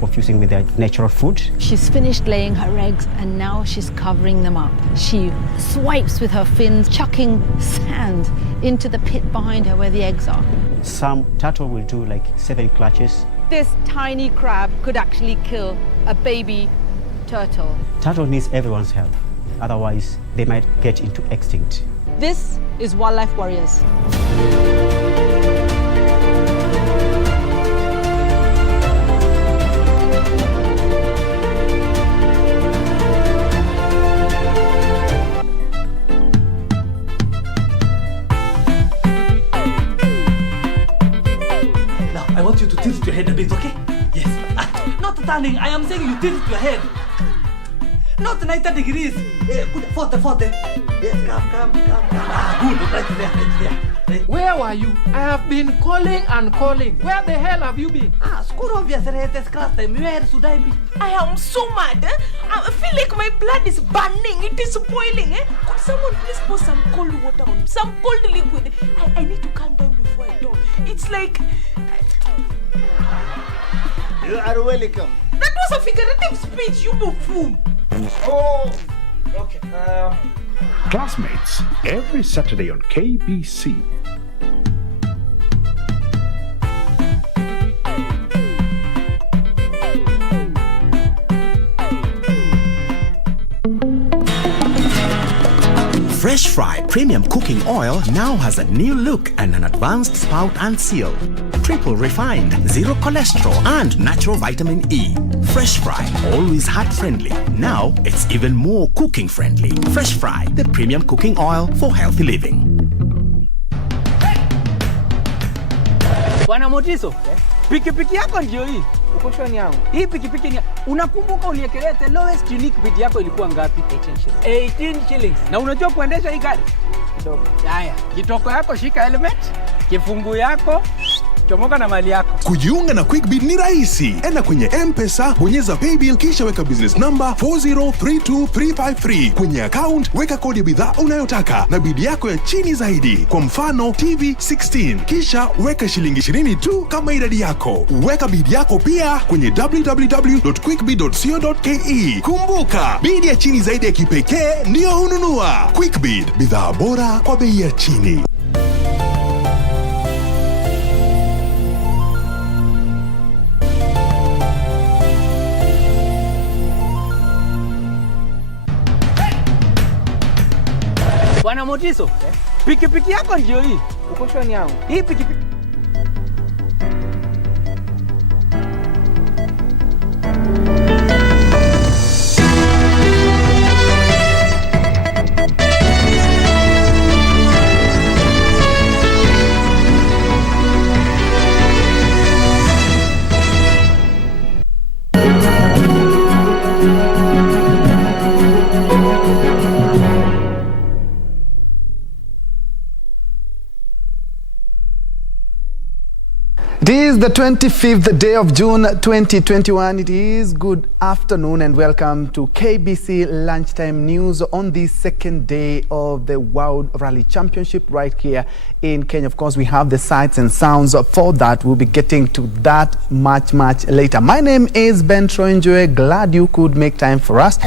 confusing with their natural food. She's finished laying her eggs and now she's covering them up. She swipes with her fins, chucking sand into the pit behind her where the eggs are. Some turtle will do like 7 clutches. This tiny crab could actually kill a baby turtle. Turtle needs everyone's help, otherwise they might get into extinct. This is Wildlife Warriors. Now, I want you to tilt your head a bit, okay? Yes. Not turning, I am saying you tilt your head. Not 90 degrees. Good, 40. Yes, come. Good, right there. Where were you? I have been calling and calling. Where the hell have you been? School of yesterday, class time. Where should I be? I am so mad. I feel like my blood is burning. It is boiling. Could someone please pour some cold water on me? Some cold liquid. I need to calm down before I talk. It's like... You are welcome. That was a figurative speech, you buffoon. Oh, okay. Classmates, every Saturday on KBC. Fresh Fry Premium Cooking Oil now has a new look and an advanced spout and seal. Triple refined, zero cholesterol and natural vitamin E. Fresh Fry, always heart friendly. Now it's even more cooking friendly. Fresh Fry, the premium cooking oil for healthy living. Bwana Motiso, pikipiki yako ndio hii. Uko shwani yangu. Hii pikipiki ni unakumbuka uniekelea the lowest unique bid yako ilikuwa ngapi? 18 shillings. Na unajua kuendesha hii gari? Kidogo. Haya, kitoko yako shika helmet, kifungu yako chomoka na mali yako. Kujiunga na QuickBid ni rahisi. Enda kwenye M-Pesa, bonyeza paybill kisha weka business number 4032353. Kwenye account weka kodi ya bidhaa unayotaka na bid yako ya chini zaidi. Kwa mfano TV 16. Kisha weka shilingi 20 tu kama idadi yako. Weka bid yako pia kwenye www.quickbid.co.ke. Kumbuka, bid ya chini zaidi ya kipekee ndio hununua. QuickBid, bidhaa bora kwa bei ya chini. Bwana Motiso, pikipiki yako ndio hii. Uko shwani yangu. Hii pikipiki It is the 25th day of June 2021. It is good afternoon and welcome to KBC Lunchtime News on the second day of the World Rally Championship right here in Kenya. Of course, we have the sights and sounds for that. We'll be getting to that much later. My name is Njue. Glad you could make time for us.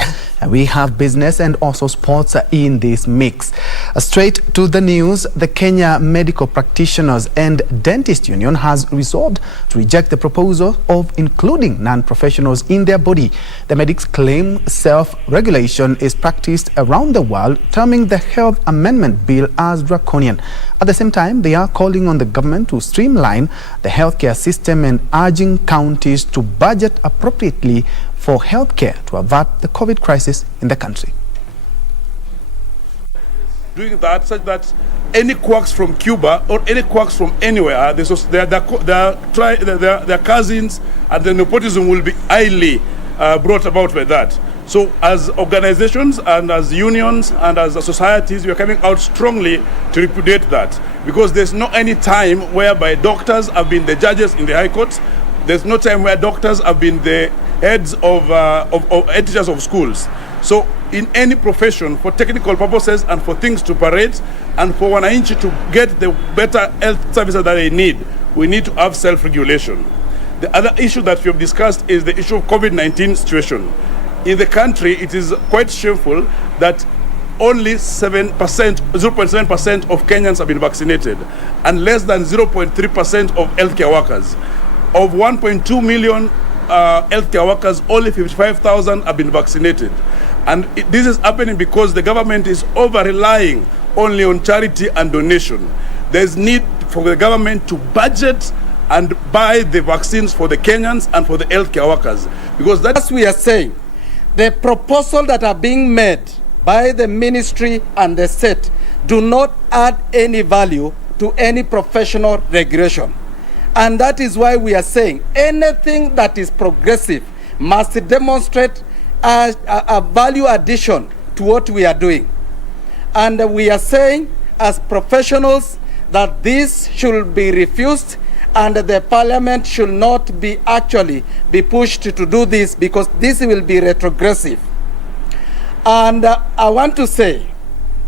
And we have business and also sports in this mix. Straight to the news, the Kenya Medical Practitioners and Dentist Union has resolved to reject the proposal of including non-professionals in their body. The medics claim self-regulation is practiced around the world, terming the Health Amendment Bill as draconian. At the same time, they are calling on the government to streamline the healthcare system and urging counties to budget appropriately for healthcare to avert the COVID crisis in the country. Doing that such that any quacks from Cuba or any quacks from anywhere, their cousins and the nepotism will be highly brought about by that. So as organizations and as unions and as societies, we are coming out strongly to repudiate that, because there's no any time whereby doctors have been the judges in the high courts. There's no time where doctors have been the heads of teachers of schools. So in any profession, for technical purposes and for things to parade and for wananchi to get the better health services that they need, we need to have self-regulation. The other issue that we have discussed is the issue of COVID-19 situation. In the country, it is quite shameful that only 0.7% of Kenyans have been vaccinated, and less than 0.3% of healthcare workers. Of 1.2 million healthcare workers, only 55,000 have been vaccinated. And this is happening because the government is over-relying only on charity and donation. There's need for the government to budget and buy the vaccines for the Kenyans and for the healthcare workers. Because that's what we are saying. The proposal that are being made by the ministry and the state do not add any value to any professional regulation. And that is why we are saying anything that is progressive must demonstrate a value addition to what we are doing. And we are saying as professionals that this should be refused, and the parliament should not be pushed to do this, because this will be retrogressive. And I want to say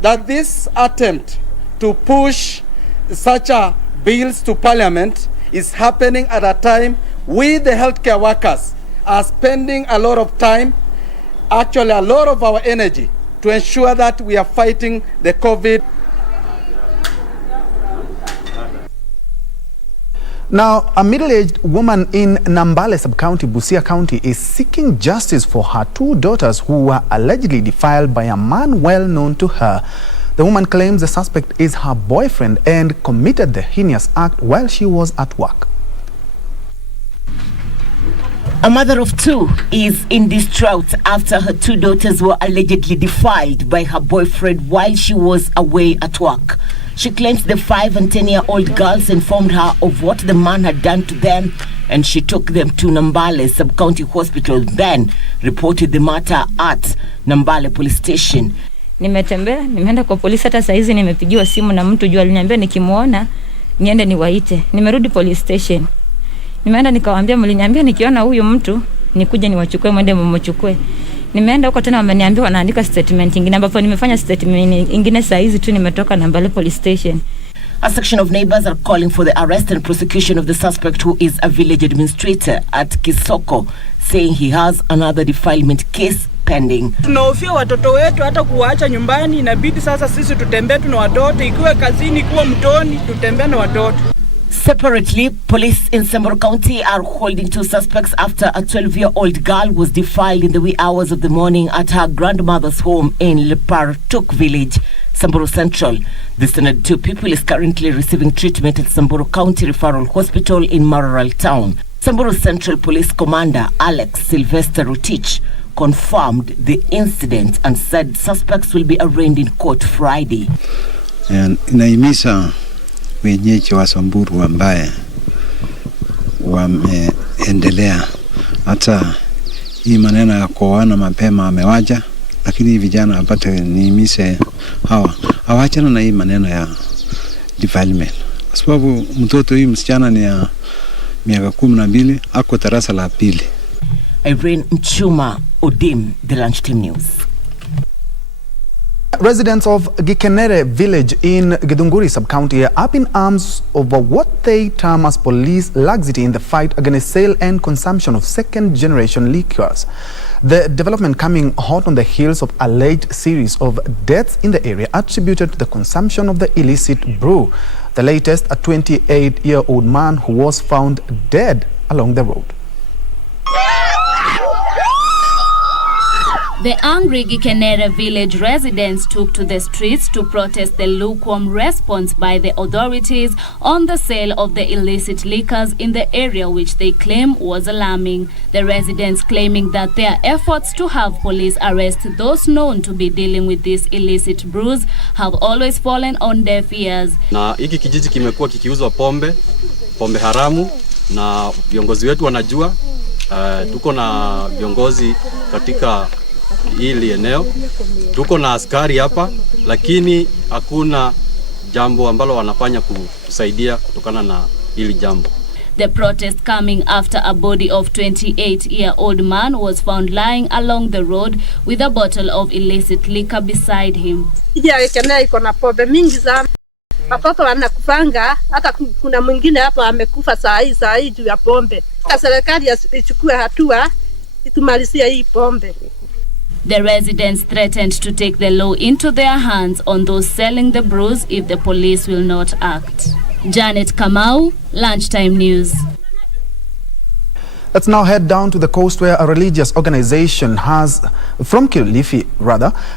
that this attempt to push such bills to parliament is happening at a time we, the healthcare workers, are spending a lot of time, actually a lot of our energy, to ensure that we are fighting the COVID. Now, a middle-aged woman in Nambale Sub-County, Busia County, is seeking justice for her two daughters who were allegedly defiled by a man well known to her. The woman claims the suspect is her boyfriend and committed the heinous act while she was at work. A mother of two is in distraught after her two daughters were allegedly defiled by her boyfriend while she was away at work. She claims the 5- and 10-year-old girls informed her of what the man had done to them, and she took them to Nambale Sub-County Hospital, then reported the matter at Nambale Police Station. Nimeenda kwa polisi, hata saizi nimepigiwa simu na mtu juu aliniambia nikimuona niende niwaite. Nimerudi police station. Nimeenda nikawaambia mliniambia nikiona huyu mtu nikuje niwachukue mwende mmchukue. Nimeenda huko tena wameniambia wanaandika statement ingine, ambapo nimefanya statement ingine saizi tu nimetoka Nambale police station. A section of neighbors are calling for the arrest and prosecution of the suspect, who is a village administrator at Kisoko, saying he has another defilement case pending. Tunahofia watoto wetu, hata kuwaacha nyumbani inabidi sasa sisi tutembee na watoto, ikiwa kazini, ikiwa mtoni, tutembee na watoto. Separately, police in Samburu County are holding two suspects after a 12-year-old girl was defiled in the wee hours of the morning at her grandmother's home in Lepartuk village, Samburu Central. The 2 people is currently receiving treatment at Samburu County Referral Hospital in Maralal Town. Samburu Central Police Commander Alex Sylvester Rotich confirmed the incident and said suspects will be arraigned in court Friday. And inaimisa wenyeji wa Samburu ambaye wameendelea hata hii maneno ya kuoana mapema amewaja, lakini vijana apate niimise hawachana na hii maneno ya defilement, kwa sababu mtoto huyu msichana ni ya miaka 12, ako darasa la 2. Irene Mchuma, Odim, The Lunchtime News. Residents of Gikenere village in Githunguri sub-county are up in arms over what they term as police laxity in the fight against sale and consumption of second-generation liquors. The development coming hot on the heels of alleged series of deaths in the area attributed to the consumption of the illicit brew. The latest, a 28-year-old man who was found dead along the road. The angry Gikenere village residents took to the streets to protest the lukewarm response by the authorities on the sale of the illicit liquors in the area, which they claim was alarming. The residents claiming that their efforts to have police arrest those known to be dealing with these illicit brews have always fallen on deaf ears. Na hiki kijiji kimekuwa kikiuzwa pombe haramu, na viongozi wetu wanajua. Tuko na viongozi katika hili eneo, tuko na askari hapa, lakini hakuna jambo ambalo wanafanya kusaidia kutokana na hili jambo. The protest coming after a body of 28-year-old man was found lying along the road with a bottle of illicit liquor beside him. watoto wanakufanga, hata kuna mwingine hapo amekufa saa hii juu ya pombe. Serikali ichukue hatua itumalizie hii pombe. The residents threatened to take the law into their hands on those selling the brews if the police will not act. Janet Kamau, Lunchtime News. Let's now head down to the coast where a religious organization from Kilifi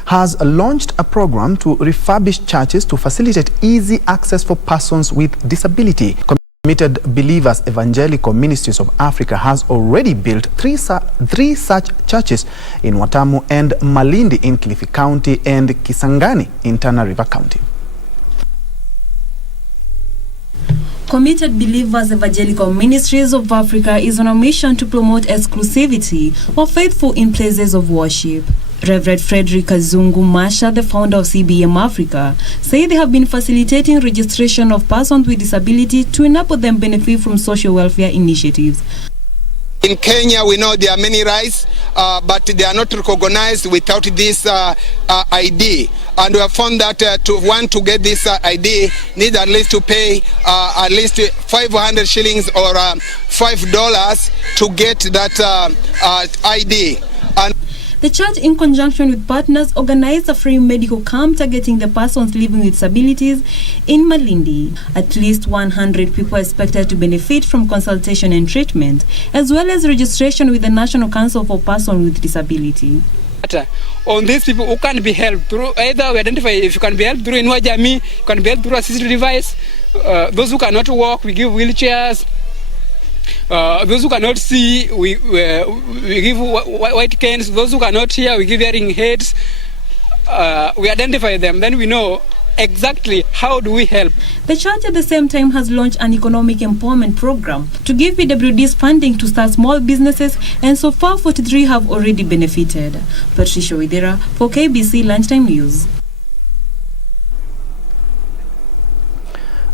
has launched a program to refurbish churches to facilitate easy access for persons with disability. Committed Believers Evangelical Ministries of Africa has already built three such churches in Watamu and Malindi in Kilifi County and Kisangani in Tana River County. Committed Believers Evangelical Ministries of Africa is on a mission to promote exclusivity of faithful in places of worship. Reverend Frederick Kazungu Masha, the founder of CBM Africa, said they have been facilitating registration of persons with disability to enable them benefit from social welfare initiatives. In Kenya, we know there are many rights, but they are not recognized without this ID. And we have found that to get this ID, need at least to pay at least 500 shillings or $5 to get that ID. And the church, in conjunction with partners, organized a free medical camp targeting the persons living with disabilities in Malindi. At least 100 people are expected to benefit from consultation and treatment, as well as registration with the National Council for Persons with Disability. On these people who can be helped through, either we identify if you can be helped through Njue Jamii, you can be helped through assistive device. Those who cannot walk, we give wheelchairs. Those who cannot see, we give white canes. Those who cannot hear, we give hearing aids. We identify them, then we know exactly how do we help. The church at the same time has launched an economic empowerment program to give PWDs funding to start small businesses, and so far 43 have already benefited. Patricia Widera for KBC Lunchtime News.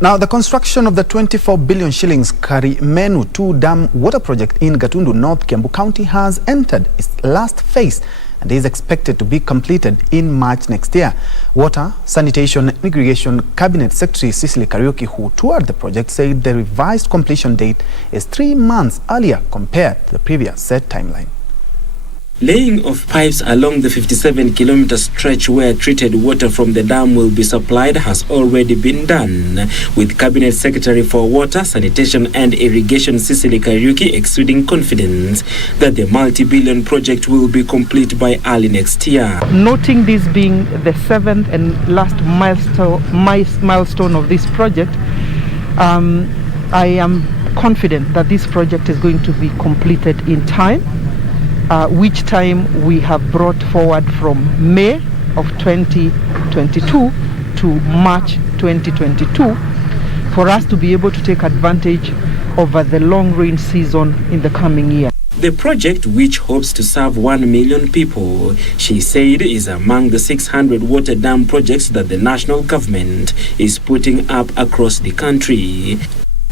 Now, the construction of the 24 billion shillings Karimenu 2 Dam water project in Gatundu, North Kiambu County has entered its last phase and is expected to be completed in March next year. Water, Sanitation and Irrigation Cabinet Secretary Cecily Kariuki, who toured the project, said the revised completion date is 3 months earlier compared to the previous set timeline. Laying of pipes along the 57-kilometer stretch where treated water from the dam will be supplied has already been done, with Cabinet Secretary for Water, Sanitation and Irrigation Cecily Kariuki exuding confidence that the multi-billion project will be complete by early next year. Noting this being the 7th and last milestone of this project, I am confident that this project is going to be completed in time. Which time we have brought forward from May of 2022 to March 2022 for us to be able to take advantage over the long rain season in the coming year. The project, which hopes to serve 1 million people, she said, is among the 600 water dam projects that the national government is putting up across the country.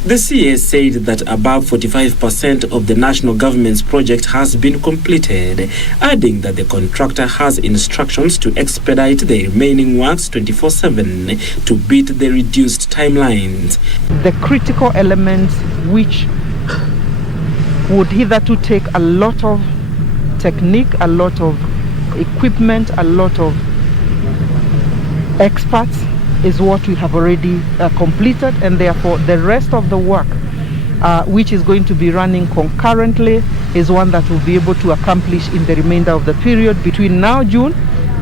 The CS said that above 45% of the national government's project has been completed, adding that the contractor has instructions to expedite the remaining works 24/7 to beat the reduced timelines. The critical elements which would hitherto take a lot of technique, a lot of equipment, a lot of experts, is what we have already completed, and therefore the rest of the work which is going to be running concurrently is one that we'll be able to accomplish in the remainder of the period between now June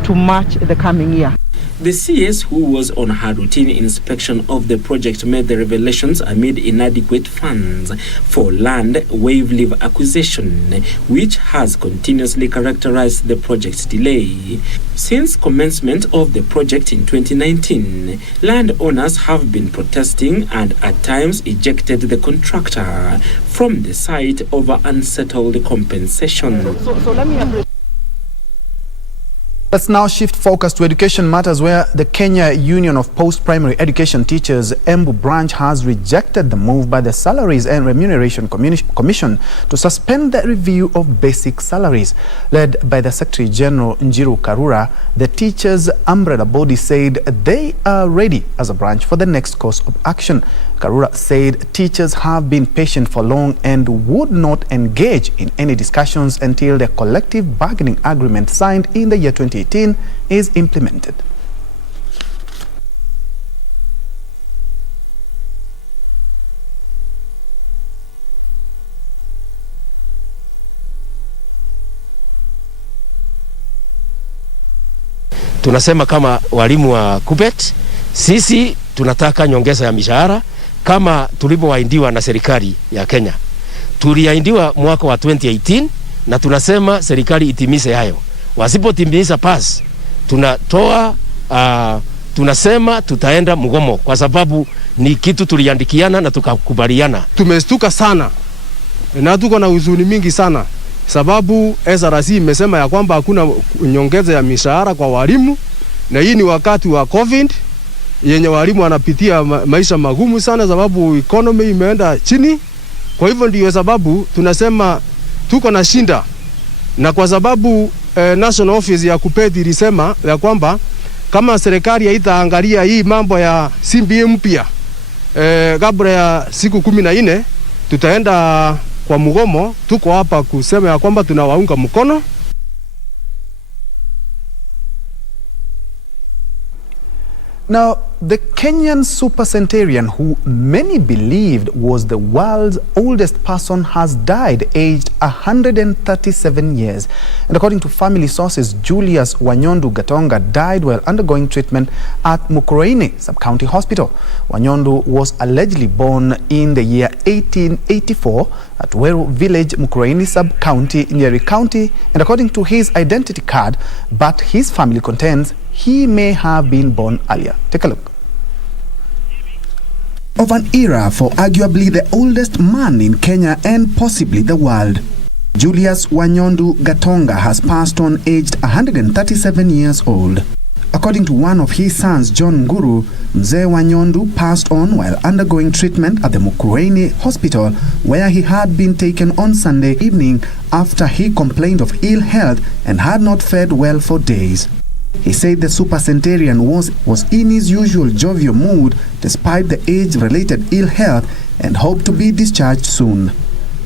to March the coming year. The CS, who was on her routine inspection of the project, made the revelations amid inadequate funds for land wave-leave acquisition, which has continuously characterized the project's delay. Since commencement of the project in 2019, landowners have been protesting and at times ejected the contractor from the site over unsettled compensation. So let me Let's now shift focus to education matters, where the Kenya Union of Post-Primary Education Teachers Embu branch has rejected the move by the Salaries and Remuneration Commission to suspend the review of basic salaries. Led by the Secretary General Njue Karura, the teachers' umbrella body said they are ready as a branch for the next course of action. Karura said teachers have been patient for long and would not engage in any discussions until the collective bargaining agreement signed in the year 2018 is implemented. Tunasema kama walimu wa KUPPET, sisi tunataka nyongeza ya mishahara kama tulivyoahidiwa na serikali ya Kenya. Tuliahidiwa mwaka wa 2018 na tunasema serikali itimize hayo. Wasipotimiza pass, tunasema tutaenda mgomo, kwa sababu ni kitu tuliandikiana na tukakubaliana. Tumestuka sana na tuko na huzuni mingi sana, sababu SRC imesema ya kwamba hakuna nyongeza ya mishahara kwa walimu, na hii ni wakati wa COVID yenye walimu wanapitia maisha magumu sana, sababu economy imeenda chini. Kwa hivyo ndio sababu tunasema tuko na shinda, na kwa sababu National Office ya KUPPET ilisema ya kwamba kama serikali haitaangalia hii mambo ya CBA mpya kabla ya siku 14, tutaenda kwa mgomo. Tuko hapa kusema ya kwamba tunawaunga mkono. Now, the Kenyan supercentenarian, who many believed was the world's oldest person, has died aged 137 years. And according to family sources, Julius Wanyondu Gatonga died while undergoing treatment at Mukurweini Sub-County Hospital. Wanyondu was allegedly born in the year 1884 at Weru Village, Mukurweini Sub-County, Nyeri County, and according to his identity card, but his family contends he may have been born earlier. Take a look. Of an era for arguably the oldest man in Kenya and possibly the world. Julius Wanyondu Gatonga has passed on aged 137 years old. According to one of his sons, John Nguru, Mzee Wanyondu passed on while undergoing treatment at the Mukurweini Hospital, where he had been taken on Sunday evening after he complained of ill health and had not fared well for days. He said the supercentenarian was in his usual jovial mood despite the age-related ill health and hoped to be discharged soon.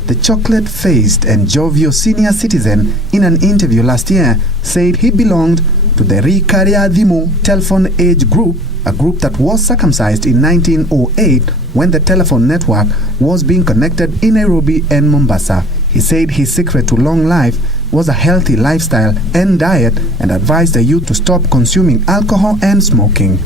The chocolate-faced and jovial senior citizen, in an interview last year, said he belonged to the Rikariadhimo telephone age group, a group that was circumcised in 1908 when the telephone network was being connected in Nairobi and Mombasa. He said his secret to long life was a healthy lifestyle and diet, and advised the youth to stop consuming alcohol and smoking.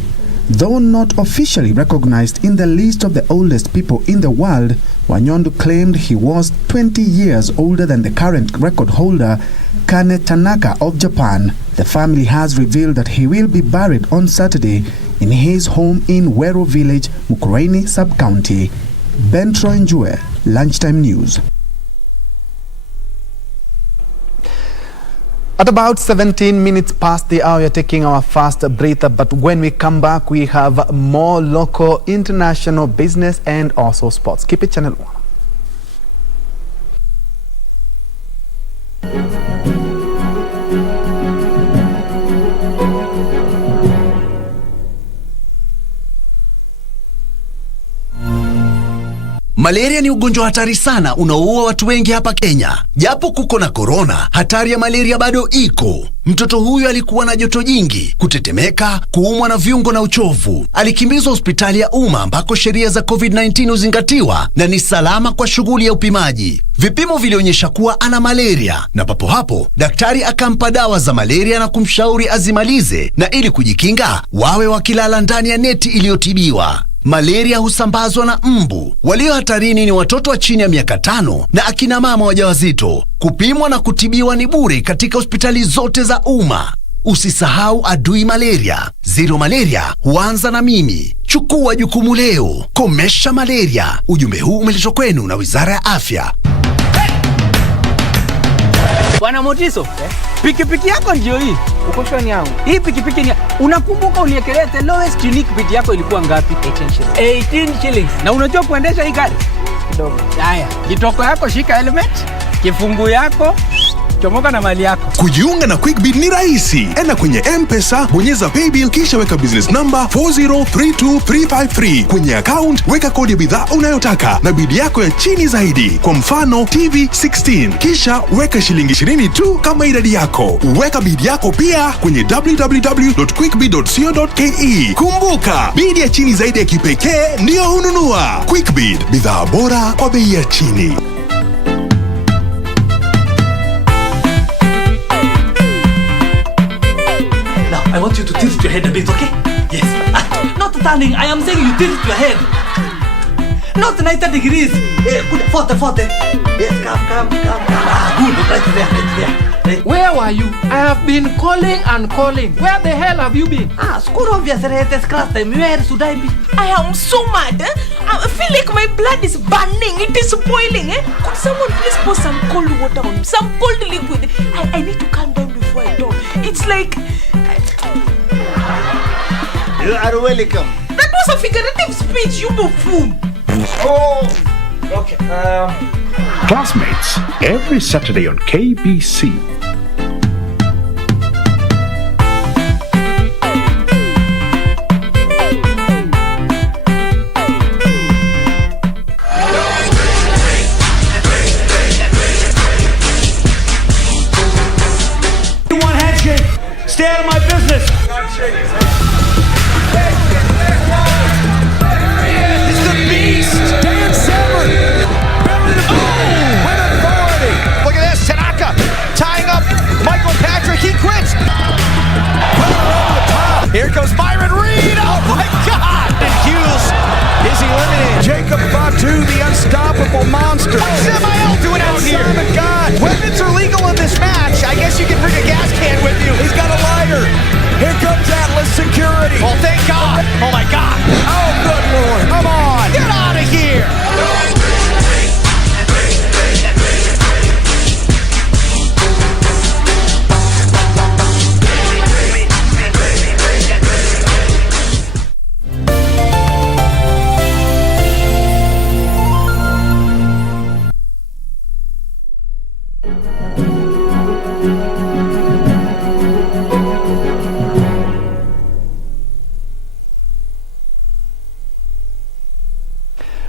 Though not officially recognized in the list of the oldest people in the world, Wanyondu claimed he was 20 years older than the current record holder, Kane Tanaka of Japan. The family has revealed that he will be buried on Saturday in his home in Weru Village, Mukurweini Sub-County. Njue, Lunchtime News. At about 17 minutes past the hour, you're taking our fast breather, but when we come back, we have more local, international, business and also sports. Keep it Channel 1. Malaria ni ugonjwa hatari sana unaoua watu wengi hapa Kenya. Japo kuko na corona, hatari ya malaria bado iko. Mtoto huyu alikuwa na joto jingi, kutetemeka, kuumwa na viungo na uchovu. Alikimbizwa hospitali ya umma ambako sheria za COVID-19 huzingatiwa na ni salama kwa shughuli ya upimaji. Vipimo vilionyesha kuwa ana malaria, na papo hapo daktari akampa dawa za malaria na kumshauri azimalize, na ili kujikinga wawe wakilala ndani ya neti iliyotibiwa. Malaria husambazwa na mbu. Walio hatarini ni watoto wa chini ya miaka 5 na akina mama wajawazito. Kupimwa na kutibiwa ni bure katika hospitali zote za umma. Usisahau adui malaria. Zero malaria huanza na mimi. Chukua jukumu leo. Komesha malaria. Ujumbe huu umeletwa kwenu na Wizara ya Afya. Bwana Motiso, pikipiki yako ndio hii. Uko shoni yangu. Hii pikipiki ni unakumbuka uniekelea the lowest unique bid yako ilikuwa ngapi? 18 shillings. Na unajua kuendesha hii gari? Kidogo. Haya, kitoko yako shika helmet, kifungu yako chomoka na mali yako. Kujiunga na QuickBid ni rahisi. Enda kwenye M-Pesa, bonyeza paybill kisha weka business number 4032353. Kwenye account weka kodi ya bidhaa unayotaka na bid yako ya chini zaidi. Kwa mfano TV 16. Kisha weka shilingi 20 tu kama idadi yako. Weka bid yako pia kwenye www.quickbid.co.ke. Kumbuka, bid ya chini zaidi ya kipekee ndio ununua. QuickBid, bidhaa bora kwa bei ya chini. I want you to tilt your head a bit, okay? Yes. Not turning, I am saying you tilt your head. Not 90 degrees. Good, 40. Yes, come. Good, right there. Where were you? I have been calling and calling. Where the hell have you been? School obviously has class time. Where should I be? I am so mad. I feel like my blood is burning. It is boiling. Could someone please pour some cold water on me? Some cold liquid. I need to calm down before I talk. It's like... You are welcome. That was a figurative speech, you buffoon. Oh, okay. Classmates, every Saturday on KBC. One handshake. Stay out of my business. It's the beast. Dan Severn. With authority. Look at this. Tanaka tying up Michael Patrick. He quits. Put her over the top. Here goes Byron Reed. Oh my God. And Hughes is eliminated. Jacob Fatu, the unstoppable monster. What's Samael doing out here? Simon God. Weapons are legal in this match. I guess you can bring a gas can with you. He's got a lighter. Here comes Atlas Security. Oh, thank God. Oh, my God. Oh, good Lord. Come on. Get out of here.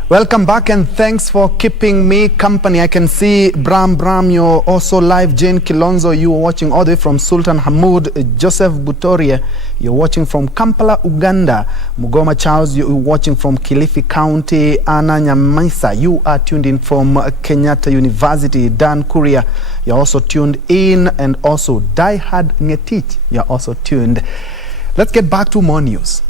Welcome back and thanks for keeping me company. I can see Bram, you're also live. Jane Kilonzo, you are watching all the way from Sultan Hamoud. Joseph Butoria, you're watching from Kampala, Uganda. Mugoma Charles, you're watching from Kilifi County. Anna Nyamaisa, you are tuned in from Kenyatta University. Dan Kuria, you're also tuned in. And also Diehard Ngetich, you're also tuned. Let's get back to more news.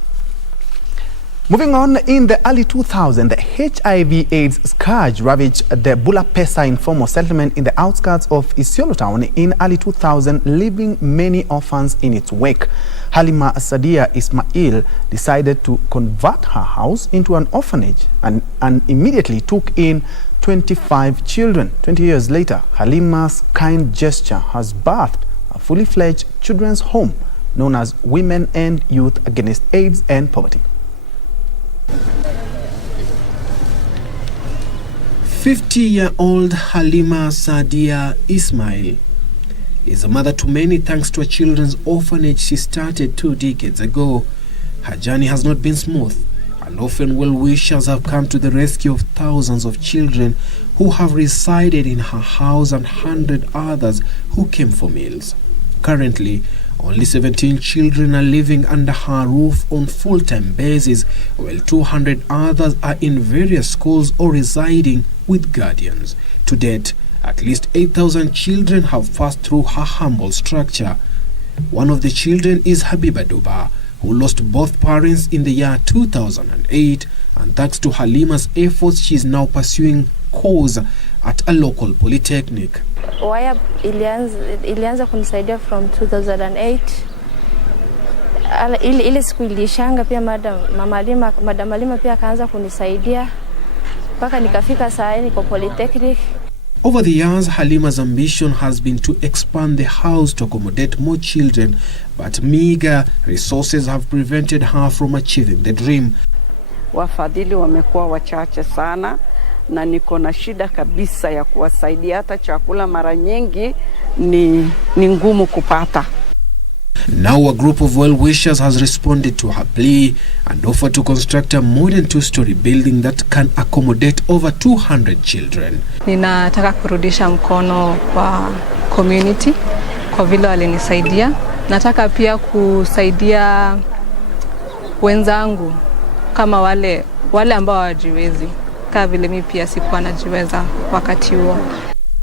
Moving on, in the early 2000s, the HIV/AIDS scourge ravaged the Bula Pesa informal settlement in the outskirts of Isiolo town in early 2000, leaving many orphans in its wake. Halima Sadia Ismail decided to convert her house into an orphanage and immediately took in 25 children. 20 years later, Halima's kind gesture has birthed a fully fledged children's home known as Women and Youth Against AIDS and Poverty. 50-year-old Halima Sadia Ismail is a mother to many thanks to a children's orphanage she started 2 decades ago. Her journey has not been smooth, and often well-wishers have come to the rescue of thousands of children who have resided in her house and 100 others who came for meals. Currently, only 17 children are living under her roof on full-time basis, while 200 others are in various schools or residing with guardians. To date, at least 8,000 children have passed through her humble structure. One of the children is Habiba Duba, who lost both parents in the year 2008, and thanks to Halima's efforts, she is now pursuing course at a local polytechnic. Waya ilianza kunisaidia from 2008. Ile siku ilishanga pia Madam Halima pia akaanza kunisaidia mpaka nikafika saa hii niko polytechnic. Over the years, Halima's ambition has been to expand the house to accommodate more children, but meager resources have prevented her from achieving the dream. Wafadhili wamekuwa wachache sana na niko na shida kabisa ya kuwasaidia, hata chakula mara nyingi ni ngumu kupata. Now a group of well-wishers has responded to her plea and offered to construct a modern two-story building that can accommodate over 200 children. Ninataka kurudisha mkono kwa community kwa vile walinisaidia. Nataka pia kusaidia wenzangu kama wale ambao hawajiwezi. Kama vile mimi pia sikuwa najiweza wakati huo.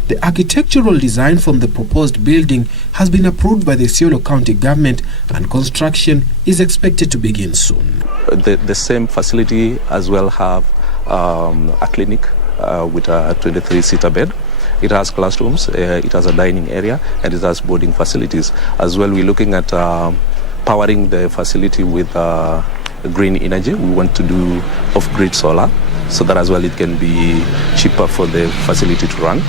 The architectural design from the proposed building has been approved by the Isiolo County government and construction is expected to begin soon. The same facility as well have a clinic with a 23-seater bed. It has classrooms, it has a dining area, and it has boarding facilities. As well, we're looking at powering the facility with green energy. We want to do off-grid solar so that as well it can be cheaper for the facility to run.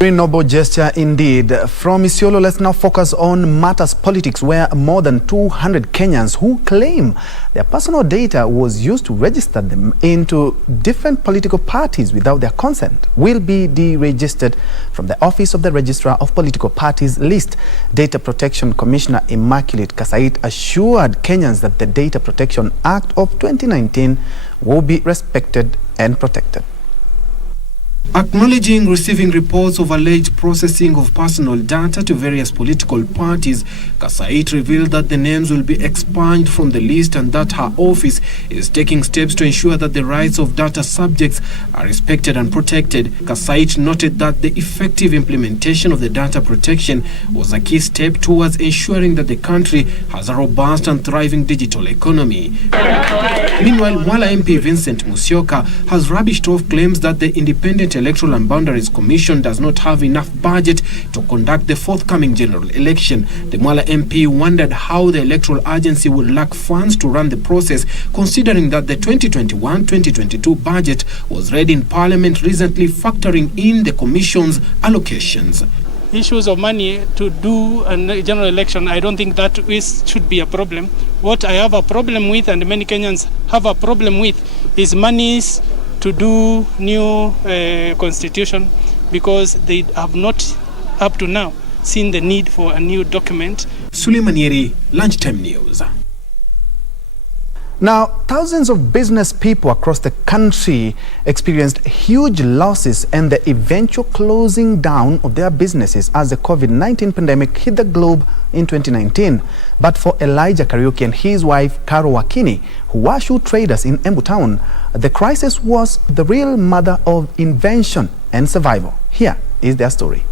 Very noble gesture indeed. From Isiolo, let's now focus on matters politics, where more than 200 Kenyans who claim their personal data was used to register them into different political parties without their consent will be deregistered from the Office of the Registrar of Political Parties list. Data Protection Commissioner Immaculate Kasait assured Kenyans that the Data Protection Act of 2019 will be respected and protected. Acknowledging receiving reports of alleged processing of personal data to various political parties, Kasait revealed that the names will be expunged from the list and that her office is taking steps to ensure that the rights of data subjects are respected and protected. Kasait noted that the effective implementation of the data protection was a key step towards ensuring that the country has a robust and thriving digital economy. Meanwhile, Mwala MP Vincent Musyoka has rubbished off claims that the Independent Electoral and Boundaries Commission does not have enough budget to conduct the forthcoming general election. The Mwala MP wondered how the electoral agency would lack funds to run the process, considering that the 2021-2022 budget was read in Parliament recently, factoring in the Commission's allocations. Issues of money to do a general election, I don't think that should be a problem. What I have a problem with, and many Kenyans have a problem with, is monies to do new constitution, because they have not up to now seen the need for a new document. Suleiman Yeri, Lunchtime News. Now, thousands of business people across the country experienced huge losses and the eventual closing down of their businesses as the COVID-19 pandemic hit the globe in 2019. But for Elijah Kariuki and his wife, Carol Wakini, who were shoe traders in Embu Town, the crisis was the real mother of invention and survival. Here is their story.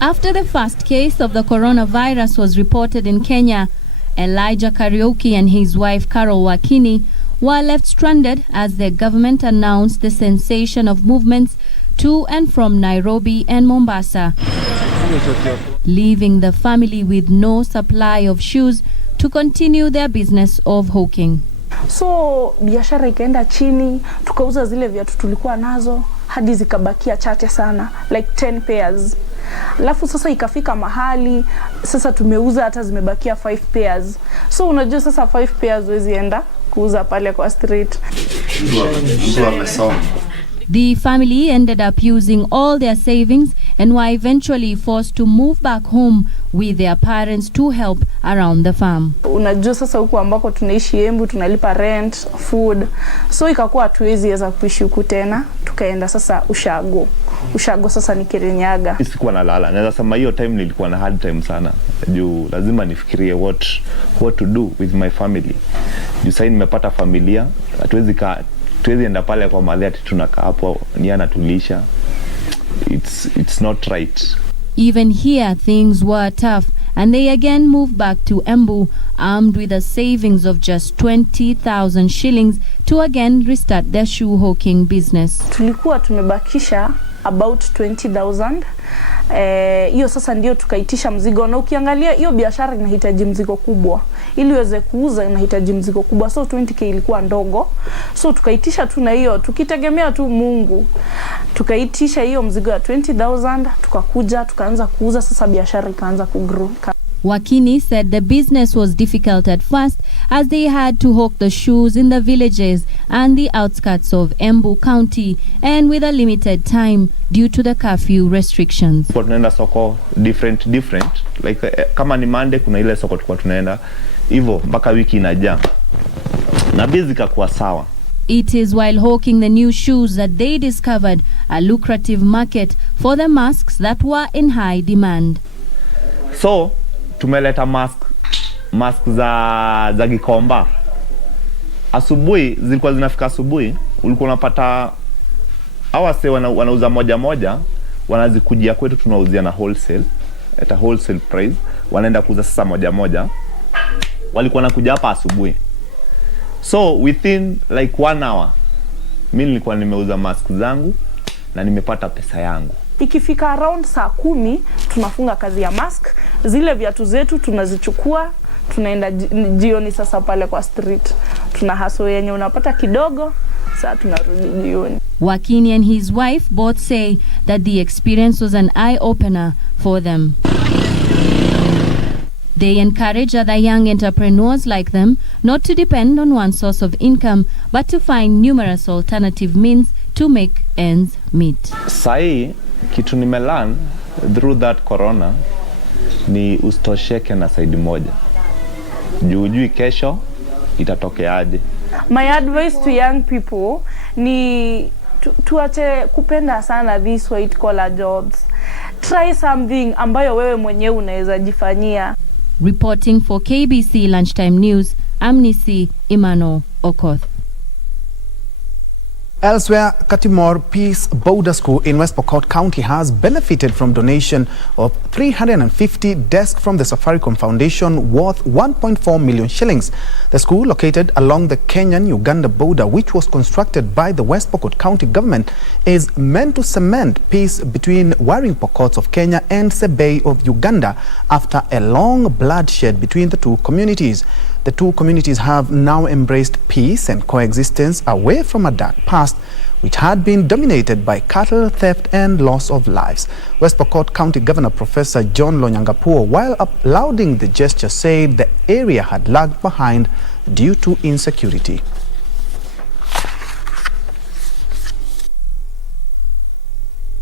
After the first case of the coronavirus was reported in Kenya, Elijah Kariuki and his wife Carol Wakini were left stranded as the government announced the cessation of movements to and from Nairobi and Mombasa, leaving the family with no supply of shoes to continue their business of hawking. So biashara ikaenda chini, tukauza zile viatu tulikuwa nazo hadi zikabakia chache sana, like 10 pairs. Alafu sasa ikafika mahali sasa tumeuza hata zimebakia 5 pairs. So unajua sasa 5 pairs huwezi enda kuuza pale kwa street. The family ended up using all their savings and were eventually forced to move back home with their parents to help around the farm. Unajua sasa huku ambako tunaishi Embu tunalipa rent, food. So ikakuwa hatuwezi weza kuishi huku tena, tukaenda sasa Ushago. Ushago sasa ni Kirinyaga. Sikuwa nalala. Naweza sema hiyo time nilikuwa na hard time sana. Juu lazima nifikirie what to do with my family. Juu sasa nimepata familia, hatuwezi enda pale kwa mahali ati tunakaa hapo ni anatulisha. It's not right. Even here things were tough and they again moved back to Embu armed with a savings of just 20,000 shillings to again restart their shoe hawking business. Tulikuwa tumebakisha about 20,000. Hiyo sasa ndio tukaitisha mzigo, na ukiangalia hiyo biashara inahitaji mzigo kubwa. ili uweze kuuza inahitaji mzigo kubwa, so 20k ilikuwa ndogo, so tukaitisha tu na hiyo tukitegemea tu Mungu, tukaitisha hiyo mzigo ya 20,000, tukakuja tukaanza kuuza. Sasa biashara ikaanza kugrow. Wakini said the business was difficult at first as they had to hawk the shoes in the villages and the outskirts of Embu County and with a limited time due to the curfew restrictions. Kwa tunaenda soko different like kama ni Monday kuna ile soko tulikuwa tunaenda hivyo mpaka wiki inajaa na basic kwa sawa. It is while hawking the new shoes that they discovered a lucrative market for the masks that were in high demand. So tumeleta mask za Gikomba. Asubuhi zilikuwa zinafika asubuhi, ulikuwa unapata hawase wanauza moja wanazikujia kwetu, tunauzia na wholesale at a wholesale price, wanaenda kuuza sasa moja walikuwa nakuja hapa asubuhi. So within like 1 hour mimi nilikuwa nimeuza mask zangu na nimepata pesa yangu. Ikifika around saa 10 tunafunga kazi ya mask, zile viatu zetu tunazichukua, tunaenda jioni sasa pale kwa street. Tuna hustle yenye unapata kidogo, sasa tunarudi jioni. Wakini and his wife both say that the experience was an eye-opener for them. They encourage other young entrepreneurs like them not to depend on one source of income but to find numerous alternative means to make ends meet. Sai kitu nimelearn through that corona ni ustosheke na side moja. Jujui kesho itatokeaje. My advice to young people ni tuache kupenda sana these white collar jobs. Try something ambayo wewe mwenyewe unaweza jifanyia. Reporting for KBC Lunchtime News, Amnesty Imano Okoth. Elsewhere, Katimor Peace Border School in West Pokot County has benefited from donation of 350 desks from the Safaricom Foundation worth 1.4 million shillings. The school, located along the Kenyan-Uganda border, which was constructed by the West Pokot County government, is meant to cement peace between warring Pokots of Kenya and Sebei of Uganda after a long bloodshed between the two communities. The two communities have now embraced peace and coexistence away from a dark past which had been dominated by cattle theft and loss of lives. West Pokot County Governor Professor John Lonyangapuo, while applauding the gesture, said the area had lagged behind due to insecurity.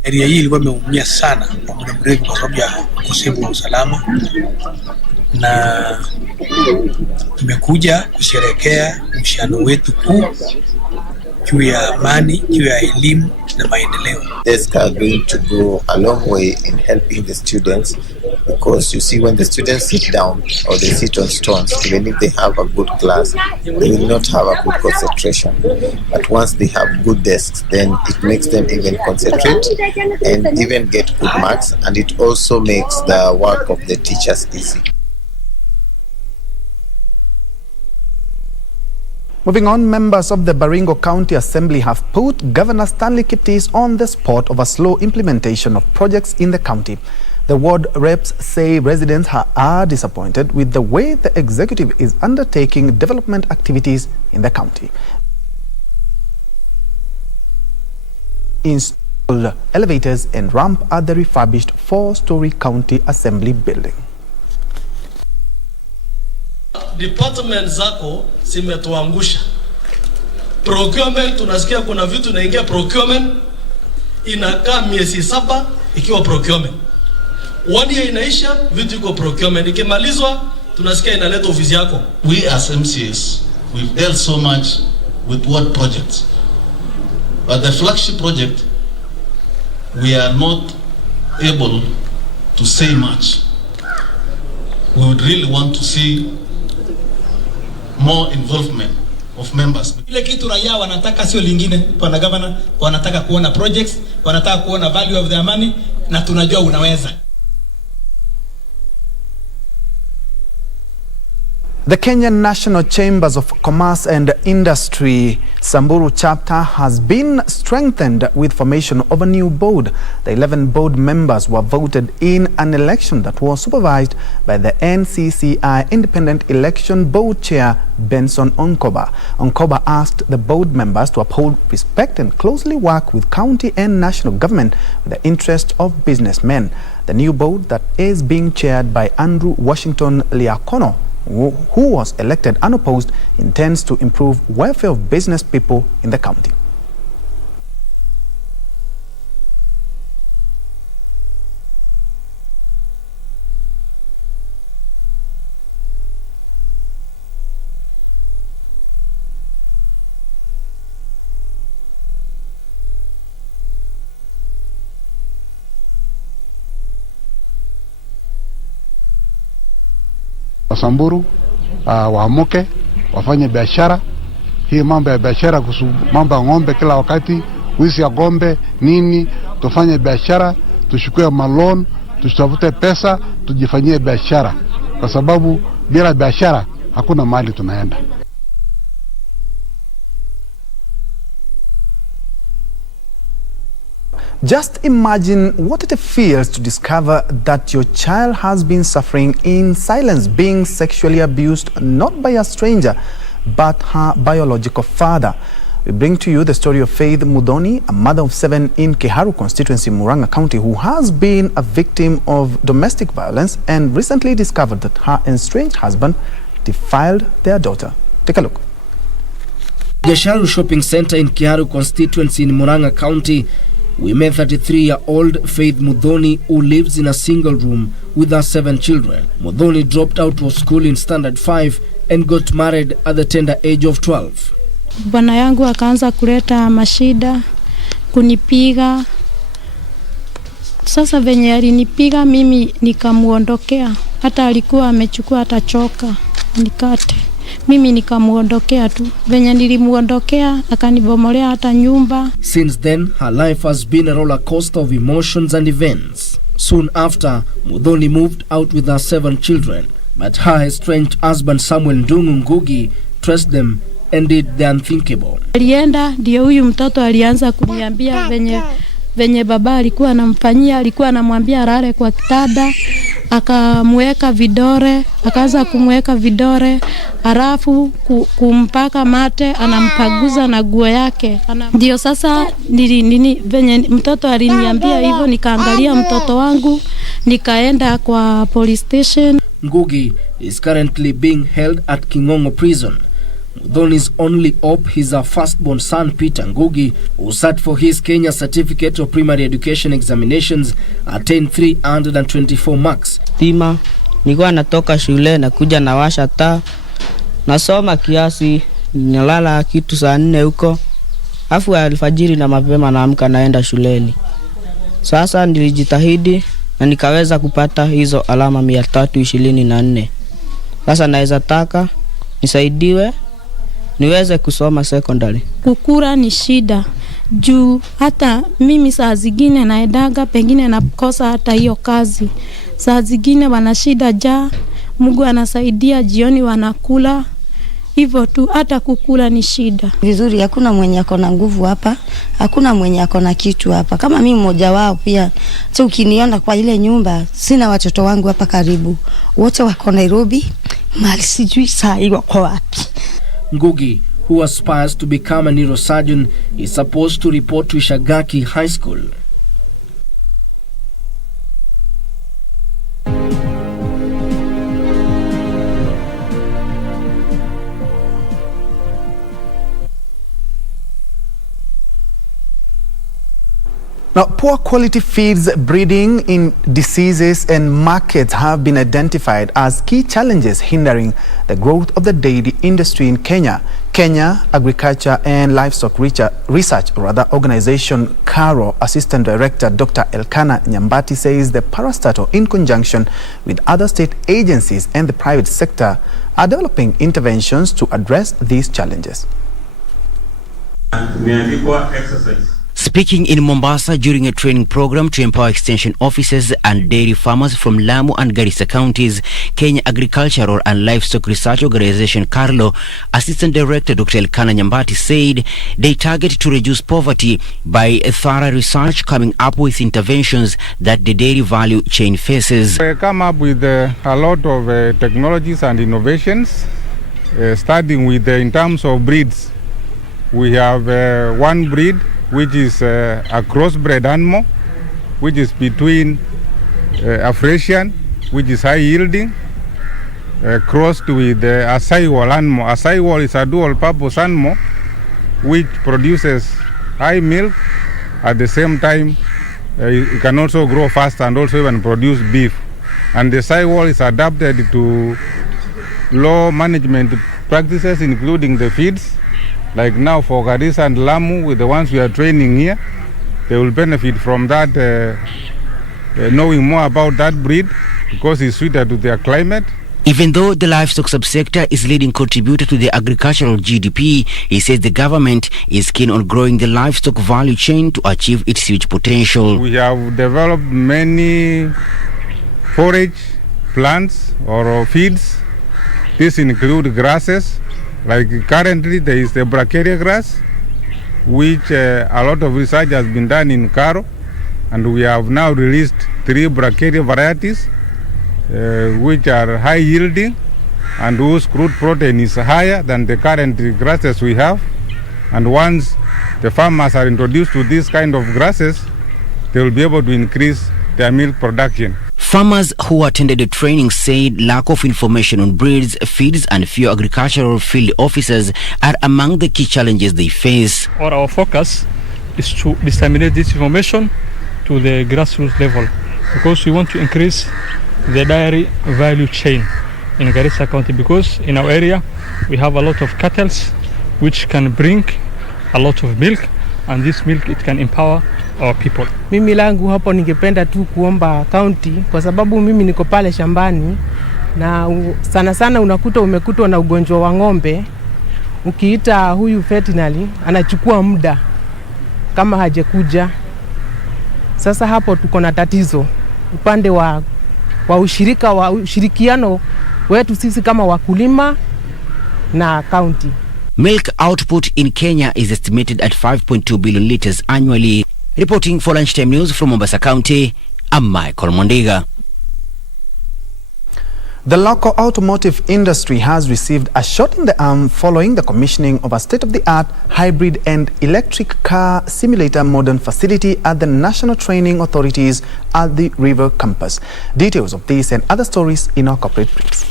Area hii ilikuwa imeumia sana kwa muda mrefu kwa sababu ya ukosefu wa usalama, na tumekuja kusherehekea mshano wetu kuu juu ya amani, juu ya elimu na maendeleo. Desks are going to go a long way in helping the students, because you see, when the students sit down or they sit on stones, even if they have a good class, they will not have a good concentration. But once they have good desks, then it makes them even concentrate and even get good marks, and it also makes the work of the teachers easy. Moving on, members of the Baringo County Assembly have put Governor Stanley Kiptis on the spot over slow implementation of projects in the county. The ward reps say residents are disappointed with the way the executive is undertaking development activities in the county. Install elevators and ramp at the refurbished 4-story county assembly building. Department zako zimetuangusha. Procurement tunasikia kuna vitu inaingia procurement, inakaa miezi 7 ikiwa procurement. 1 year inaisha, vitu iko procurement. Ikimalizwa tunasikia inaleta ofisi yako. We as MCAs, we've dealt so much with what projects. But the flagship project, we are not able to say much. We would really want to see more involvement of members. Ile kitu raia wanataka sio lingine, bwana governor, wanataka kuona projects, wanataka kuona value of their money, na tunajua unaweza. The Kenyan National Chambers of Commerce and Industry Samburu chapter has been strengthened with formation of a new board. The 11 board members were voted in an election that was supervised by the NCCI Independent Election Board Chair Benson Onkoba. Onkoba asked the board members to uphold respect and closely work with county and national government with the interest of businessmen. The new board that is being chaired by Andrew Washington Liakono, who was elected unopposed, intends to improve welfare of business people in the county. Wasamburu waamuke wafanye biashara. Hii mambo ya biashara, mambo ya ng'ombe kila wakati, wizi ya ng'ombe nini, tufanye biashara, tushukue malon, tutafute pesa, tujifanyie biashara, kwa sababu bila biashara hakuna mahali tunaenda. Just imagine what it feels to discover that your child has been suffering in silence, being sexually abused not by a stranger but her biological father. We bring to you the story of Faith Mudhoni, a mother of 7 in Kiharu constituency, Murang'a County, who has been a victim of domestic violence and recently discovered that her estranged husband defiled their daughter. Take a look. Gesharu Shopping Center in Kiharu constituency in Murang'a County, we met 33-year-old Faith Mudhoni, who lives in a single room with her 7 children. Mudhoni dropped out of school in standard 5 and got married at the tender age of 12. Bwana yangu akaanza kuleta mashida, kunipiga. Sasa venye alinipiga mimi nikamuondokea. Hata alikuwa amechukua atachoka nikate. Mimi nikamuondokea tu. Venye nilimuondokea akanibomolea hata nyumba. Since then, her life has been a roller coaster of emotions and events. Soon after, Mudhoni moved out with her 7 children, but her estranged husband Samuel Ndungu Ngugi traced them and did the unthinkable. Alienda ndio huyu mtoto alianza kuniambia venye baba alikuwa anamfanyia, alikuwa anamwambia alale kwa kitanda, akamweka vidore, akaanza kumweka vidore, halafu kumpaka mate, anampaguza na nguo yake. Ndio sasa venye mtoto aliniambia hivyo, nikaangalia mtoto wangu, nikaenda kwa police station. Ngugi is currently being held at Kingongo prison. Mudhoni's only hope is her firstborn son Peter Ngugi, who sat for his Kenya Certificate of Primary Education examinations, attained 324 marks. Tima, nilikuwa natoka shule na kuja na washa taa, nasoma kiasi, nalala kitu saa 4 huko, afu alfajiri na mapema naamka naenda shuleni. Sasa nilijitahidi na nikaweza kupata hizo alama 324. Sasa naweza taka nisaidiwe niweze kusoma secondary. Kukura ni shida. Juu hata mimi saa zingine naendaga pengine nakosa hata hiyo kazi. Saa zingine wana shida ja, Mungu anasaidia jioni wanakula. Hivyo tu hata kukula ni shida. Vizuri, hakuna mwenye akona nguvu hapa, hakuna mwenye akona kitu hapa. Kama mimi mmoja wao pia, so ukiniona kwa ile nyumba, sina watoto wangu hapa karibu. Wote wako Nairobi, mali sijui saa hiyo wako wapi. Ngugi, who aspires to become a neurosurgeon, is supposed to report to Shagaki High School. Now, poor quality feeds, breeding in diseases and markets have been identified as key challenges hindering the growth of the dairy industry in Kenya. Kenya Agriculture and Livestock Research Organization CARO Assistant Director Dr. Elkana Nyambati says the parastatal, in conjunction with other state agencies and the private sector, are developing interventions to address these challenges. Speaking in Mombasa during a training program to empower extension officers and dairy farmers from Lamu and Garissa counties, Kenya Agricultural and Livestock Research Organization Carlo, Assistant Director Dr. Elkana Nyambati said they target to reduce poverty by a thorough research coming up with interventions that the dairy value chain faces. We come up with a lot of technologies and innovations, starting with in terms of breeds. We have one breed which is a crossbred animal, which is between a Frisian, which is high yielding, crossed with a Saiwal animal. A Saiwal is a dual purpose animal which produces high milk. At the same time, it can also grow fast and also even produce beef. And the Saiwal is adapted to low management practices, including the feeds. Like now for Garissa and Lamu, with the ones we are training here, they will benefit from that, knowing more about that breed because it's suited to their climate. Even though the livestock subsector is leading contributor to the agricultural GDP, he says the government is keen on growing the livestock value chain to achieve its huge potential. We have developed many forage plants or feeds. These include grasses. Like currently there is the bracharia grass, which a lot of research has been done in Karo, and we have now released 3 bracharia varieties which are high yielding and whose crude protein is higher than the current grasses we have. And once the farmers are introduced to this kind of grasses, they will be able to increase their milk production. Farmers who attended the training said lack of information on breeds, feeds and few agricultural field officers are among the key challenges they face. Our focus is to disseminate this information to the grassroots level because we want to increase the dairy value chain in Garissa County, because in our area we have a lot of cattle which can bring a lot of milk, and this milk it can empower our people. Mimi langu hapo ningependa tu kuomba county, kwa sababu mimi niko pale shambani na sana sana unakuta umekutwa na ugonjwa wa ng'ombe. Ukiita huyu veterinary anachukua muda kama hajakuja. Sasa hapo tuko na tatizo upande wa ushirikiano wetu sisi kama wakulima na county. Milk output in Kenya is estimated at 5.2 billion liters annually. Reporting for Lunchtime News from Mombasa County, I'm Michael Mondiga. The local automotive industry has received a shot in the arm following the commissioning of a state-of-the-art hybrid and electric car simulator modern facility at the National Training Authorities at the River Campus. Details of this and other stories in our corporate briefs.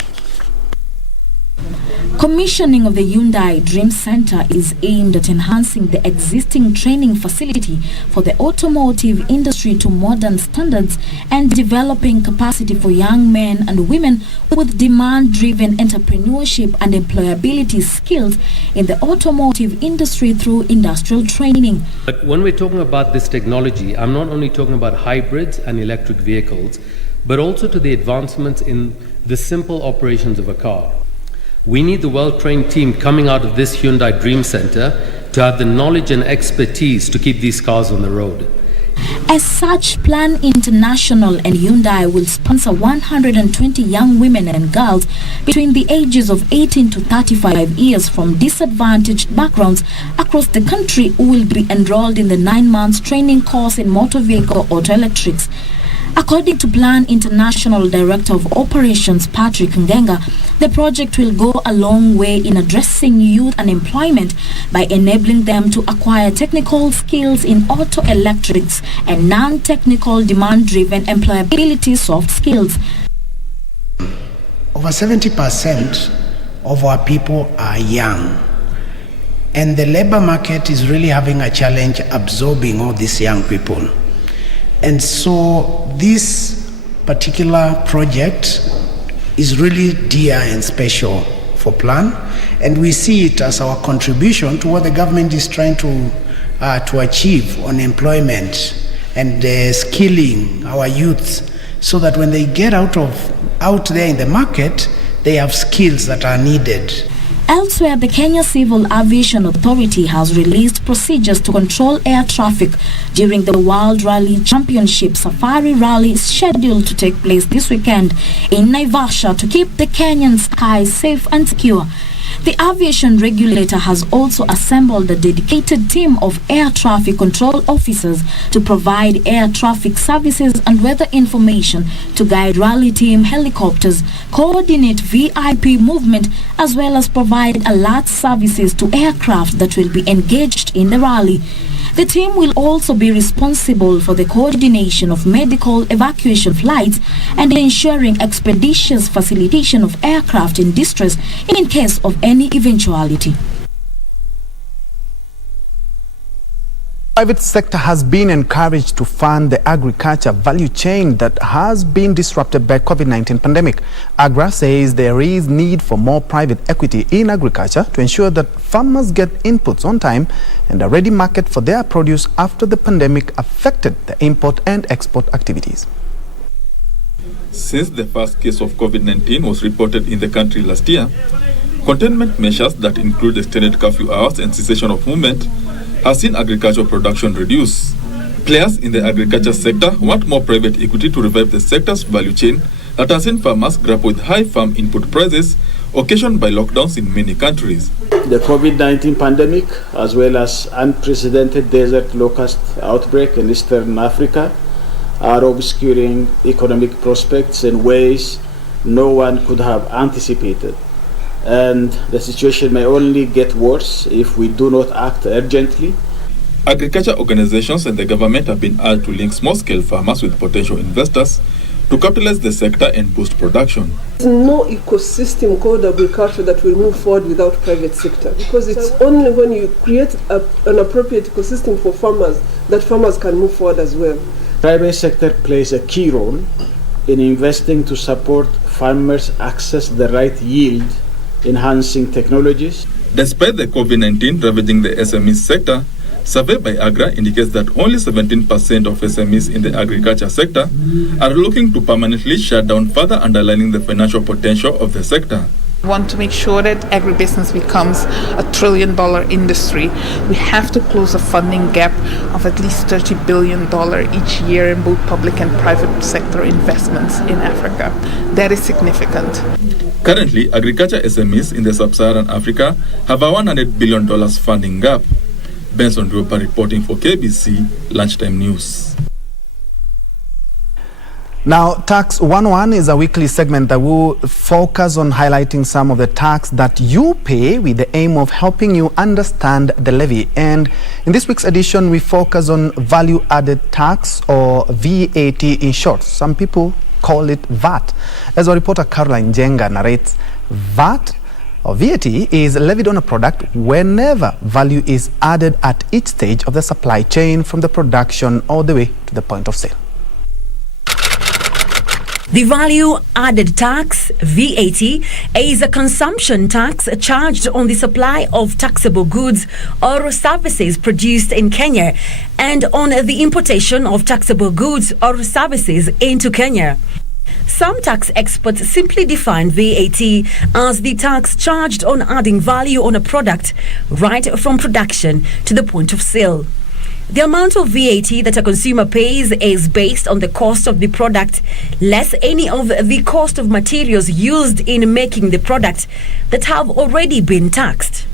Commissioning of the Hyundai Dream Center is aimed at enhancing the existing training facility for the automotive industry to modern standards and developing capacity for young men and women with demand-driven entrepreneurship and employability skills in the automotive industry through industrial training. But when we're talking about this technology, I'm not only talking about hybrids and electric vehicles, but also to the advancements in the simple operations of a car. We need the well-trained team coming out of this Hyundai Dream Center to have the knowledge and expertise to keep these cars on the road. As such, Plan International and Hyundai will sponsor 120 young women and girls between the ages of 18 to 35 years from disadvantaged backgrounds across the country who will be enrolled in the 9-month training course in motor vehicle auto electrics. According to Plan International Director of Operations Patrick Ngenga, the project will go a long way in addressing youth unemployment by enabling them to acquire technical skills in auto electrics and non-technical demand-driven employability soft skills. Over 70% of our people are young, and the labor market is really having a challenge absorbing all these young people. And so this particular project is really dear and special for Plan, and we see it as our contribution to what the government is trying to achieve on employment and skilling our youth, so that when they get out there in the market, they have skills that are needed. Elsewhere, the Kenya Civil Aviation Authority has released procedures to control air traffic during the World Rally Championship Safari Rally scheduled to take place this weekend in Naivasha to keep the Kenyan skies safe and secure. The aviation regulator has also assembled a dedicated team of air traffic control officers to provide air traffic services and weather information, to guide rally team helicopters, coordinate VIP movement, as well as provide alert services to aircraft that will be engaged in the rally. The team will also be responsible for the coordination of medical evacuation flights and ensuring expeditious facilitation of aircraft in distress in case of any eventuality. Private sector has been encouraged to fund the agriculture value chain that has been disrupted by COVID-19 pandemic. Agra says there is need for more private equity in agriculture to ensure that farmers get inputs on time and a ready market for their produce after the pandemic affected the import and export activities. Since the first case of COVID-19 was reported in the country last year, containment measures that include extended curfew hours and cessation of movement has seen agricultural production reduce. Players in the agriculture sector want more private equity to revive the sector's value chain that has seen farmers grapple with high farm input prices occasioned by lockdowns in many countries. The COVID-19 pandemic, as well as unprecedented desert locust outbreak in Eastern Africa, are obscuring economic prospects in ways no one could have anticipated. And the situation may only get worse if we do not act urgently. Agriculture organizations and the government have been urged to link small-scale farmers with potential investors to capitalize the sector and boost production. There's no ecosystem called agriculture that will move forward without private sector, because it's only when you create an appropriate ecosystem for farmers that farmers can move forward as well. Private sector plays a key role in investing to support farmers access the right yield enhancing technologies. Despite the COVID-19 ravaging the SME sector, survey by Agra indicates that only 17% of SMEs in the agriculture sector are looking to permanently shut down, further underlining the financial potential of the sector. We want to make sure that agribusiness becomes a $1 trillion industry. We have to close a funding gap of at least $30 billion each year in both public and private sector investments in Africa. That is significant. Currently, agriculture SMEs in the sub-Saharan Africa have a $100 billion funding gap. Benson Njue reporting for KBC Lunchtime News. Now, Tax 101 is a weekly segment that will focus on highlighting some of the tax that you pay with the aim of helping you understand the levy. And in this week's edition, we focus on value-added tax, or VAT in short. Some people call it VAT. As our reporter Caroline Jenga narrates, VAT or VAT is levied on a product whenever value is added at each stage of the supply chain, from the production all the way to the point of sale. The value-added tax, VAT, is a consumption tax charged on the supply of taxable goods or services produced in Kenya and on the importation of taxable goods or services into Kenya. Some tax experts simply define VAT as the tax charged on adding value on a product right from production to the point of sale. The amount of VAT that a consumer pays is based on the cost of the product less any of the cost of materials used in making the product that have already been taxed.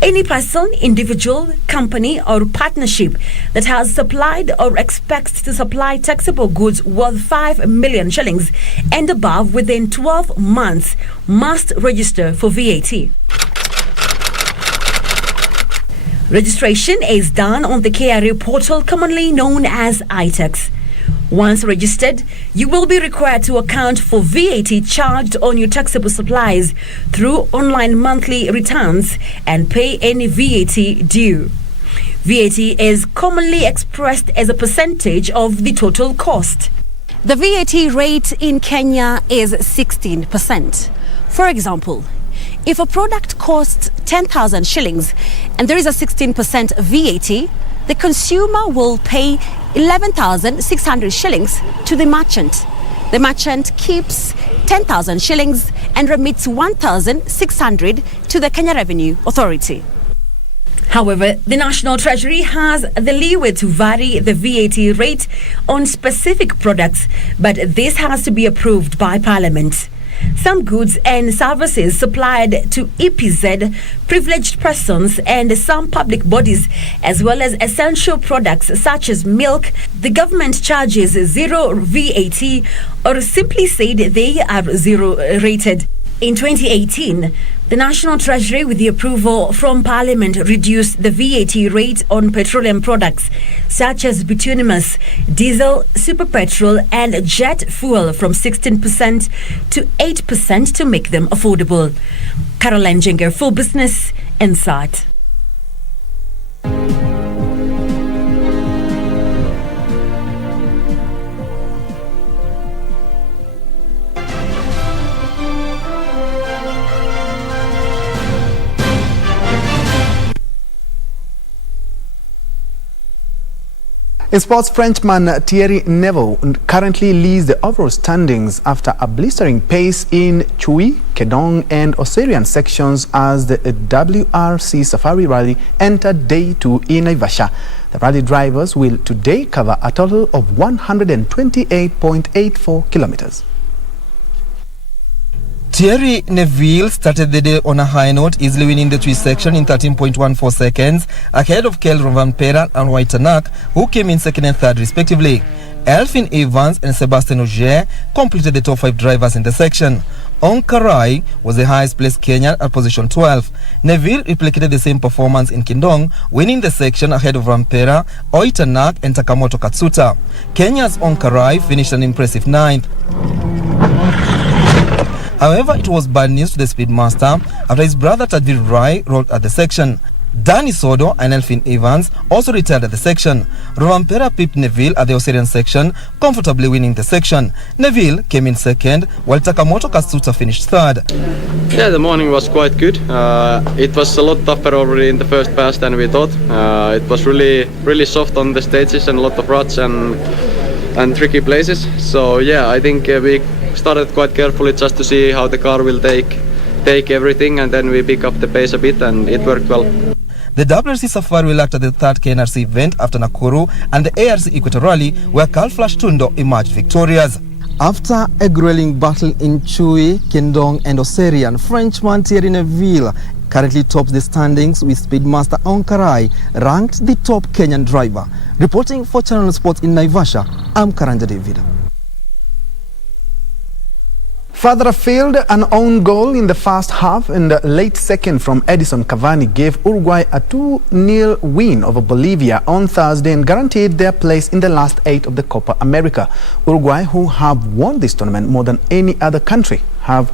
Any person, individual, company or partnership that has supplied or expects to supply taxable goods worth 5 million shillings and above within 12 months must register for VAT. Registration is done on the KRA portal, commonly known as iTax. Once registered, you will be required to account for VAT charged on your taxable supplies through online monthly returns and pay any VAT due. VAT is commonly expressed as a percentage of the total cost. The VAT rate in Kenya is 16%. For example, if a product costs 10,000 shillings and there is a 16% VAT, the consumer will pay 11,600 shillings to the merchant. The merchant keeps 10,000 shillings and remits 1,600 to the Kenya Revenue Authority. However, the National Treasury has the leeway to vary the VAT rate on specific products, but this has to be approved by Parliament. Some goods and services supplied to EPZ, privileged persons and some public bodies, as well as essential products such as milk, the government charges zero VAT, or simply said they are zero rated. In 2018, the National Treasury, with the approval from Parliament, reduced the VAT rate on petroleum products such as bituminous, diesel, super petrol and jet fuel from 16% to 8% to make them affordable. Caroline Jenger, Full Business Insight. Sports Frenchman Thierry Neuville currently leads the overall standings after a blistering pace in Njue, Kedong and Oserian sections as the WRC Safari Rally entered day 2 in Naivasha. The rally drivers will today cover a total of 128.84 kilometers. Thierry Neuville started the day on a high note, easily winning the Njue section in 13.14 seconds, ahead of Kel Rovanpera and Waitanak, who came in second and third respectively. Elfin Evans and Sebastian Njue completed the top 5 drivers in the section. Onkarai was the highest placed Kenyan at position 12. Neuville replicated the same performance in Kindong, winning the section ahead of Rampera, Oitanak and Takamoto Katsuta. Kenya's Onkarai finished an impressive 9th. However, it was bad news to the Speedmaster after his brother Tadvir Rai rolled at the section. Danny Sodo and Elfin Evans also retired at the section. Rovanpera pipped Neuville at the Oserian section, comfortably winning the section. Neuville came in second, while Takamoto Katsuta finished third. Yeah, the morning was quite good. It was a lot tougher already in the first pass than we thought. It was really soft on the stages and a lot of ruts and tricky places. So yeah, I think we started quite carefully just to see how the car will take everything, and then we pick up the pace a bit, and it worked well. The WRC Safari will act at the third KNRC event after Nakuru and the ARC Equator Rally, where Carl Flash Tundo emerged victorious. After a grueling battle in Njue, Kendong and Oserian, Frenchman Thierry Neuville currently tops the standings with Speedmaster Onkarai ranked the top Kenyan driver. Reporting for Channel Sports in Naivasha, I'm Karanja David. Further afield, an own goal in the first half and the late second from Edison Cavani gave Uruguay a 2-0 win over Bolivia on Thursday and guaranteed their place in the last 8 of the Copa America. Uruguay, who have won this tournament more than any other country, have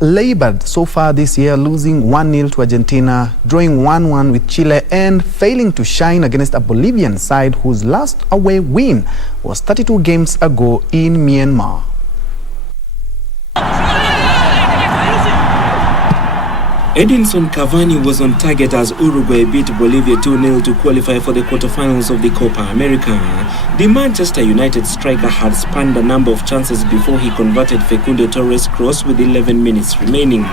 labored so far this year, losing 1-0 to Argentina, drawing 1-1 with Chile and failing to shine against a Bolivian side whose last away win was 32 games ago in Myanmar. Edinson Cavani was on target as Uruguay beat Bolivia 2-0 to qualify for the quarterfinals of the Copa America. The Manchester United striker had spanned a number of chances before he converted Facundo Torres' cross with 11 minutes remaining.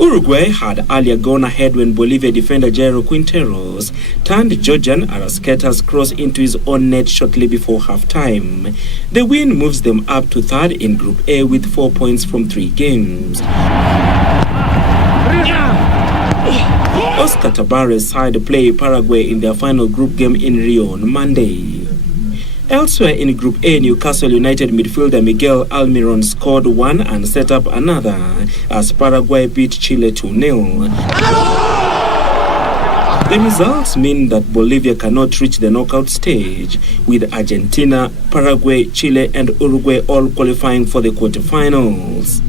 Uruguay had earlier gone ahead when Bolivia defender Jairo Quinteros turned Georgian Arrascaeta's cross into his own net shortly before half-time. The win moves them up to third in Group A with 4 points from 3 games. Oscar Tabares' side play Paraguay in their final group game in Rio on Monday. Elsewhere in Group A, Newcastle United midfielder Miguel Almiron scored 1 and set up another as Paraguay beat Chile 2-0. The results mean that Bolivia cannot reach the knockout stage, with Argentina, Paraguay, Chile and Uruguay all qualifying for the quarterfinals.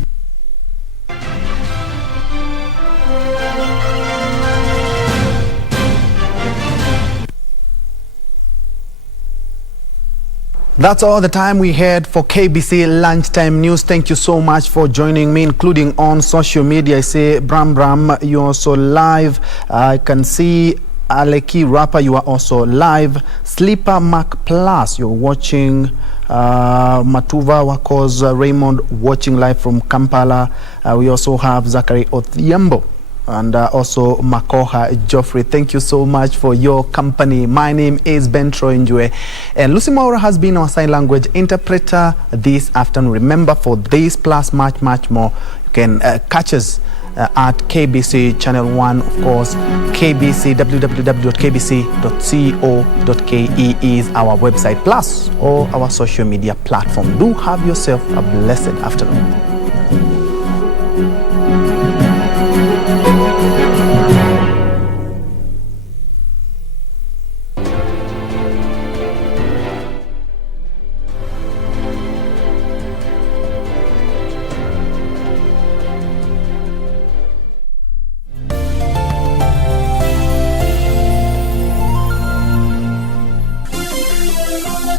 That's all the time we had for KBC Lunchtime News. Thank you so much for joining me, including on social media. I say, Bram, you're so live. I can see Aleki Rapper, you are also live. Sleeper Mac Plus, you're watching. Matuva Wakos Raymond watching live from Kampala. We also have Zachary Othiambo and also Makoha Geoffrey. Thank you so much for your company. My name is Ben Troy Njue, and Lucy Maura has been our sign language interpreter this afternoon. Remember, for this plus much more, you can catch us at KBC Channel 1, of course. KBC, www.kbc.co.ke is our website, plus all our social media platform. Do have yourself a blessed afternoon.